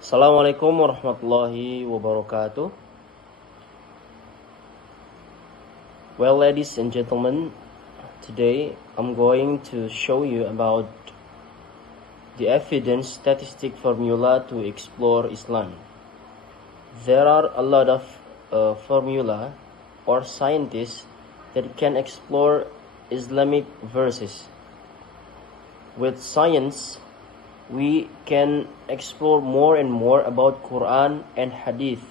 Assalamualaikum warahmatullahi wabarakatuh. Well, ladies and gentlemen, today I'm going to show you about the evidence statistic formula to explore Islam. There are a lot of formula or scientists that can explore Islamic verses. With science, we can explore more and more about Quran and Hadith.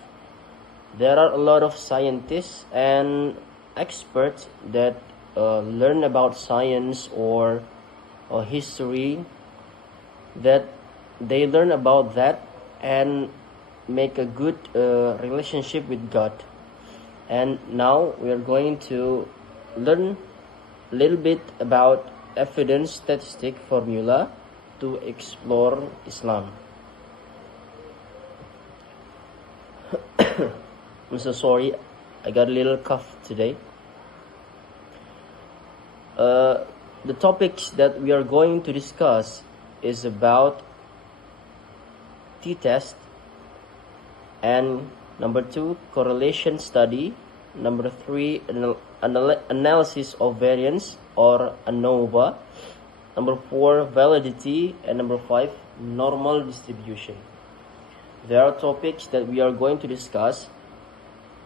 There are a lot of scientists and experts that learn about science or history, that they learn about that and make a good relationship with God. And now we are going to learn a little bit about evidence statistic formula to explore Islam. I'm so sorry, I got a little cough today. The topics that we are going to discuss is about t-test, and number 2, correlation study, number 3, analysis of variance or ANOVA, number 4, validity, and number 5, normal distribution. There are topics that we are going to discuss.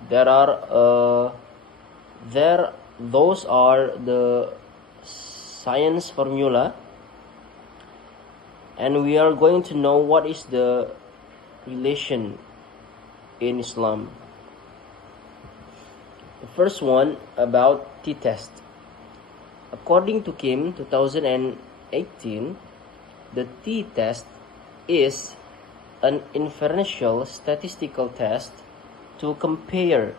Those are the science formula, and we are going to know what is the relation in Islam. The first one about t-test. According to Kim 2018, the t-test is an inferential statistical test to compare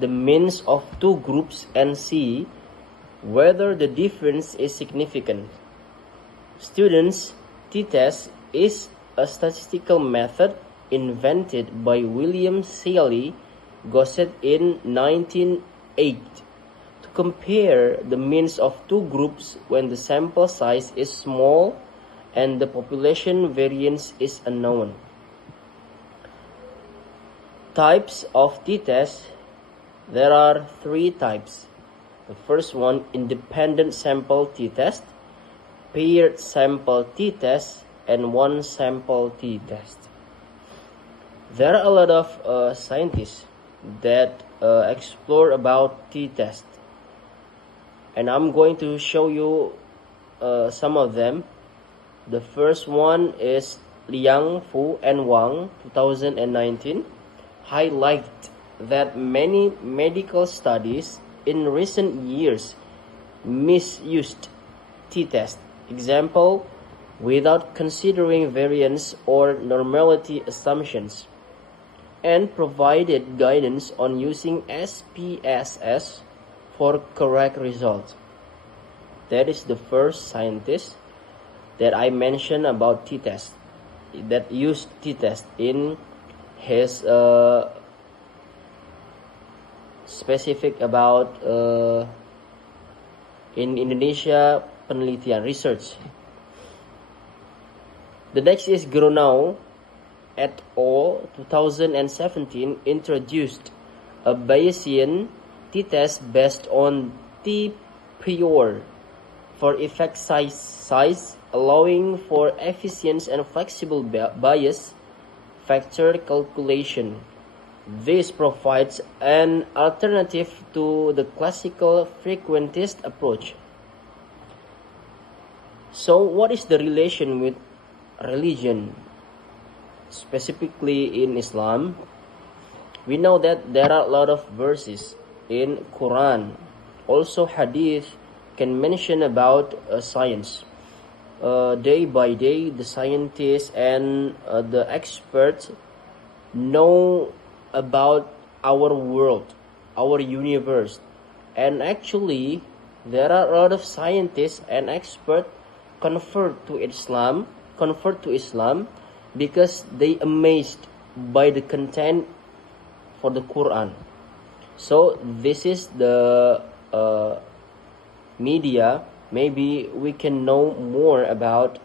the means of two groups and see whether the difference is significant. Students, t-test is a statistical method invented by William Cayley Gosset in 1908 to compare the means of two groups when the sample size is small and the population variance is unknown. Types of t-test. There are 3 types. The first one, independent sample t-test, paired sample t-test, and one sample t-test. There are a lot of scientists that explore about t-test, and I'm going to show you some of them. The first one is Liang, Fu, and Wang, 2019, highlight that many medical studies in recent years misused t-test. Example, without considering variance or normality assumptions, and provided guidance on using SPSS for correct results. That is the first scientist that I mentioned about t-test, that used t-test in his specific about in Indonesia penelitian research. The next is Gronau et al. 2017 introduced a Bayesian t-test based on t-prior for effect size, allowing for efficient and flexible bias factor calculation. This provides an alternative to the classical frequentist approach. So, what is the relation with religion, specifically in Islam? We know that there are a lot of verses in Quran. Also, Hadith can mention about science. Day by day, the scientists and the experts know about our world, our universe. And actually, there are a lot of scientists and experts convert to Islam because they amazed by the content for the Quran. So this is the media. Maybe we can know more about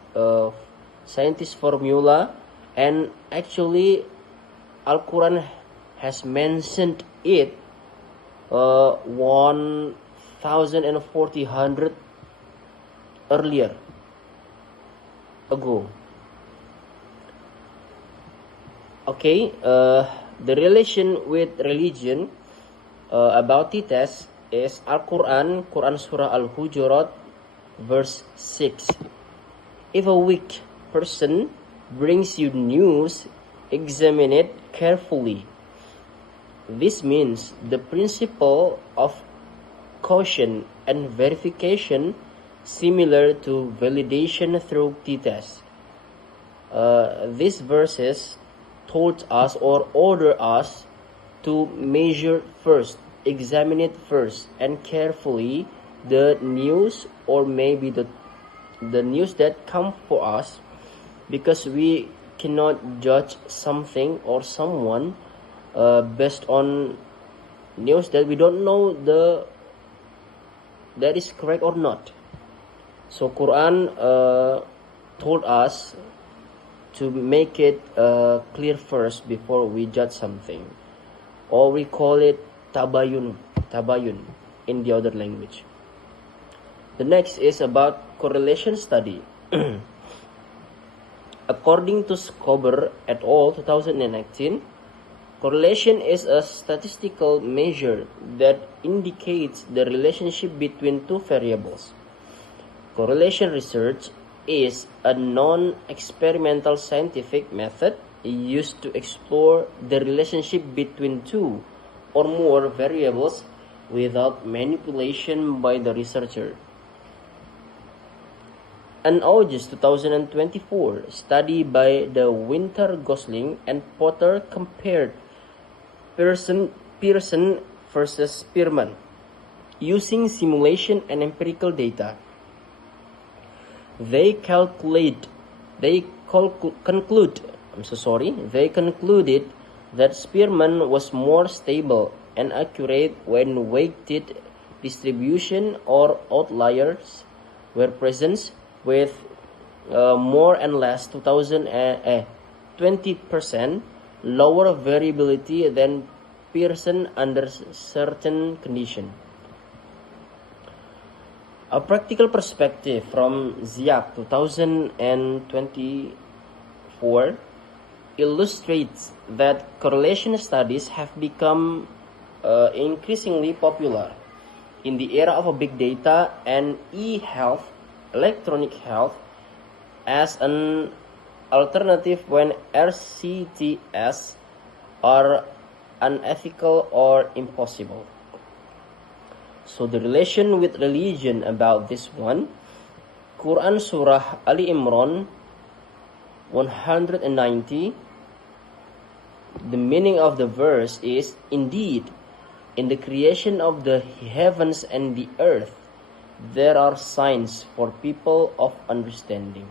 scientist formula and actually Al-Quran has mentioned it 1,400 earlier ago. Okay, the relation with religion about Tites is Al-Quran, Quran Surah Al-Hujurat, verse 6. If a weak person brings you news, examine it carefully. This means the principle of caution and verification similar to validation through t-test. These verses told us or order us to measure first, examine it first, and carefully the news or maybe the news that come for us, because we cannot judge something or someone based on news that we don't know that is correct or not. So Quran told us to make it clear first before we judge something, or we call it tabayun in the other language. The next is about correlation study. According to Skober et al. 2019, correlation is a statistical measure that indicates the relationship between two variables. Correlation research is a non-experimental scientific method used to explore the relationship between two or more variables without manipulation by the researcher. An August 2024 study by the Winter, Gosling, and Potter compared Pearson versus Spearman using simulation and empirical data. They concluded that Spearman was more stable and accurate when weighted distribution or outliers were present, with more and less 20% lower variability than Pearson under certain conditions. A practical perspective from Ziak 2024 illustrates that correlation studies have become increasingly popular in the era of big data and e-health, electronic health, as an alternative when RCTs are unethical or impossible. So the relation with religion about this one, Quran Surah Ali Imran 190, the meaning of the verse is, indeed, in the creation of the heavens and the earth, there are signs for people of understanding.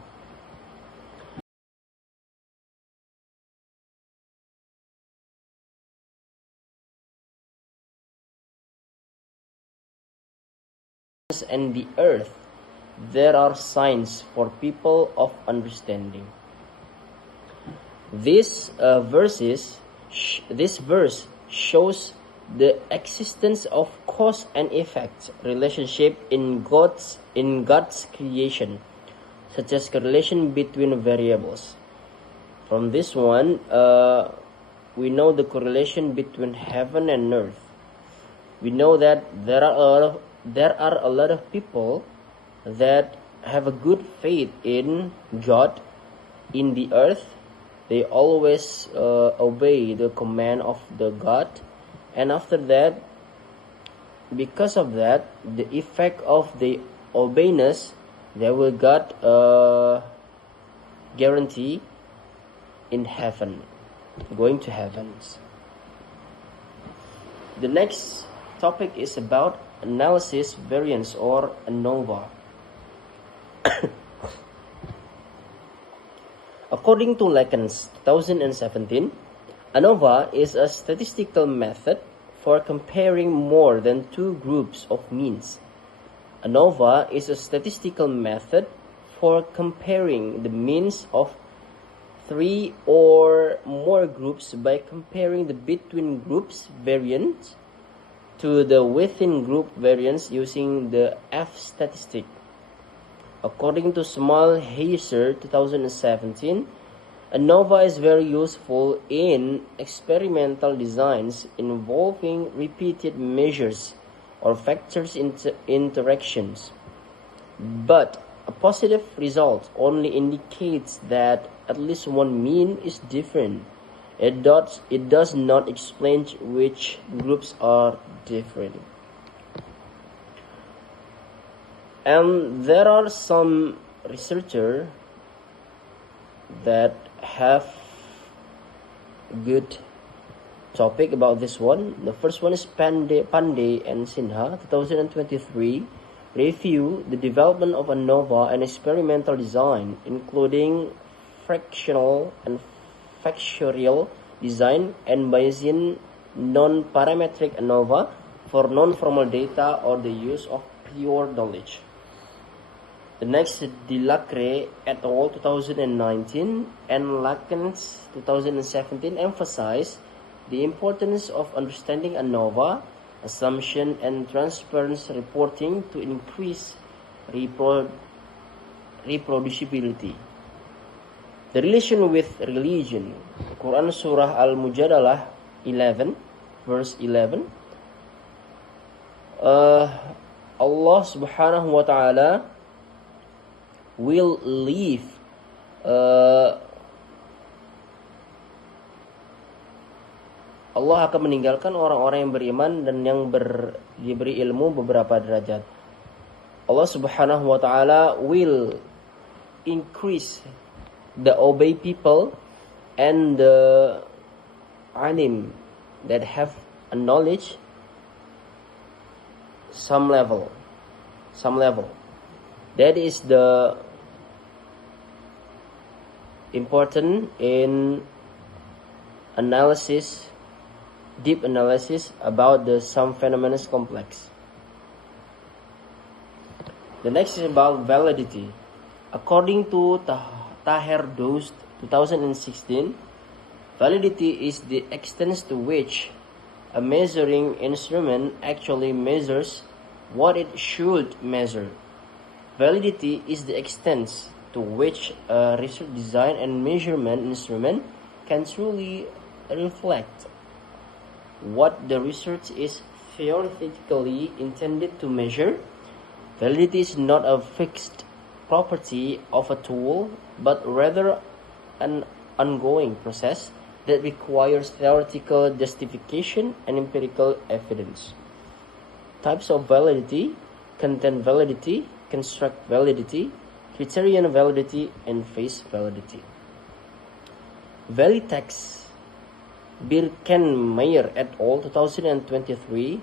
And the earth, there are signs for people of understanding. This verse shows the existence of cause and effect relationship in God's creation, such as correlation between variables. From this one, we know the correlation between heaven and earth. We know that there are a lot of people that have a good faith in God, in the earth. They always obey the command of the God, and after that, because of that, the effect of the obedience, they will get a guarantee in heaven, going to heavens. The next topic is about analysis variance or ANOVA. According to Lakens 2017, ANOVA is a statistical method for comparing more than two groups of means. ANOVA is a statistical method for comparing the means of three or more groups by comparing the between groups variance to the within group variance using the F statistic. According to Small-Heiser 2017, ANOVA is very useful in experimental designs involving repeated measures or factors interactions. But a positive result only indicates that at least one mean is different. It does not explain which groups are different. And there are some researchers that have good topic about this one. The first one is Pandey and Sinha, 2023, review the development of ANOVA and experimental design, including fractional and factorial design and Bayesian non-parametric ANOVA for non-formal data or the use of pure knowledge. The next is Delacre et al. 2019 and Lakens 2017 emphasize the importance of understanding ANOVA, assumption, and transparency reporting to increase reproducibility. The relation with religion. Quran Surah Al-Mujadalah 11, verse 11. Allah Subhanahu wa Ta'ala will leave Allah akan meninggalkan orang-orang yang beriman dan yang diberi ilmu beberapa derajat. Allah Subhanahu wa Ta'ala will increase the obey people and the alim that have a knowledge some level. That is the important in analysis, deep analysis about the some phenomena complex. The next is about validity. According to Taher Dost 2016, validity is the extent to which a measuring instrument actually measures what it should measure. Validity is the extent to which a research design and measurement instrument can truly reflect what the research is theoretically intended to measure. Validity is not a fixed property of a tool, but rather an ongoing process that requires theoretical justification and empirical evidence. Types of validity: content validity, construct validity, criterion validity, and phase validity. Valitex Birkenmeier et al. 2023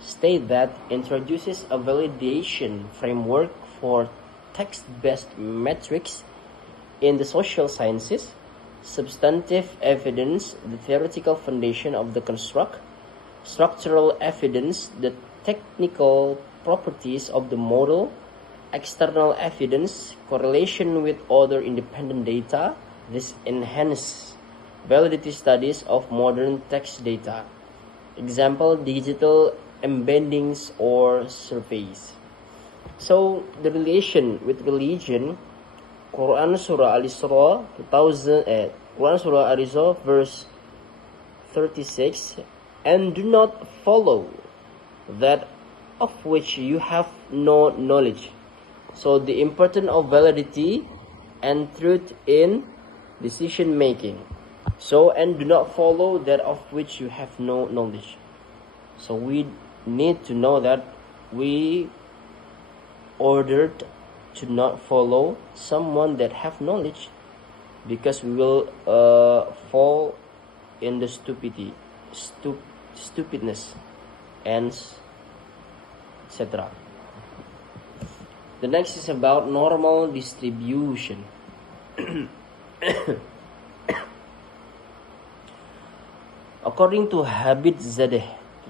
state that introduces a validation framework for text-based metrics in the social sciences, substantive evidence, the theoretical foundation of the construct, structural evidence, the technical properties of the model, external evidence, correlation with other independent data. This enhance validity studies of modern text data. Example, digital embeddings or surveys. So the relation with religion, Quran Surah Al-Isra Quran Surah Al-Isra verse 36, and do not follow that of which you have no knowledge. So the importance of validity and truth in decision making. So, and do not follow that of which you have no knowledge. So we need to know that we ordered to not follow someone that have knowledge, because we will fall in the stupidness and etc. The next is about normal distribution. According to Habib-Zadeh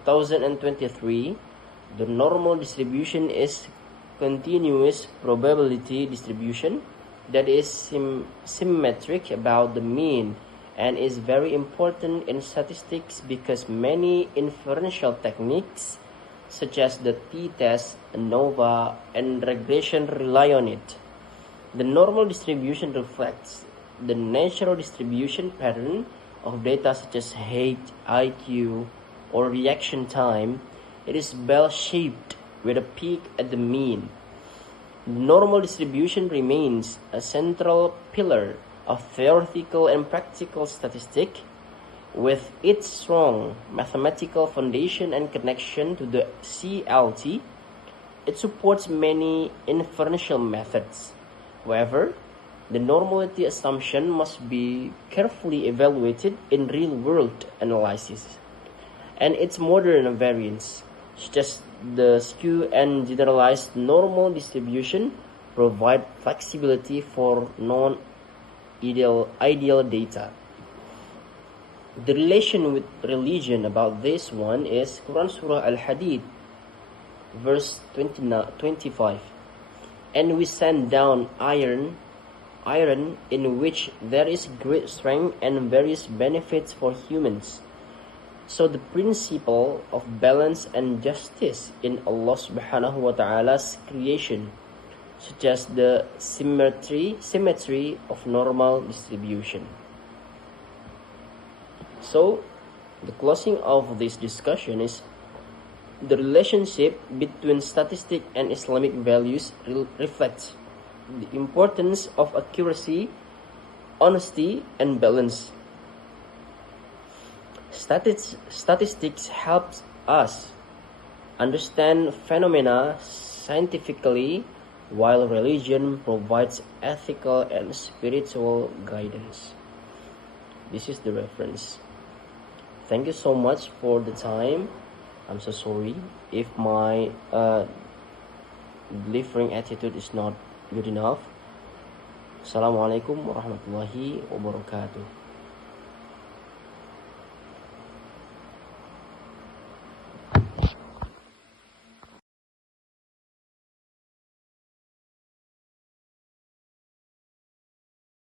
2023, the normal distribution is continuous probability distribution that is symmetric about the mean and is very important in statistics because many inferential techniques such as the t-test, ANOVA, and regression rely on it. The normal distribution reflects the natural distribution pattern of data such as height, IQ, or reaction time. It is bell-shaped with a peak at the mean. The normal distribution remains a central pillar of theoretical and practical statistics. With its strong mathematical foundation and connection to the CLT, it supports many inferential methods. However, the normality assumption must be carefully evaluated in real-world analysis, and its modern variants, such as the skew and generalized normal distribution, provide flexibility for non-ideal data. The relation with religion about this one is Quran Surah Al-Hadid, verse 25. And we send down iron in which there is great strength and various benefits for humans. So the principle of balance and justice in Allah subhanahu wa ta'ala's creation, such as the symmetry of normal distribution. So, the closing of this discussion is the relationship between statistics and Islamic values reflects the importance of accuracy, honesty, and balance. Statistics helps us understand phenomena scientifically, while religion provides ethical and spiritual guidance. This is the reference. Thank you so much for the time. I'm so sorry if my delivering attitude is not good enough. Assalamualaikum warahmatullahi wabarakatuh.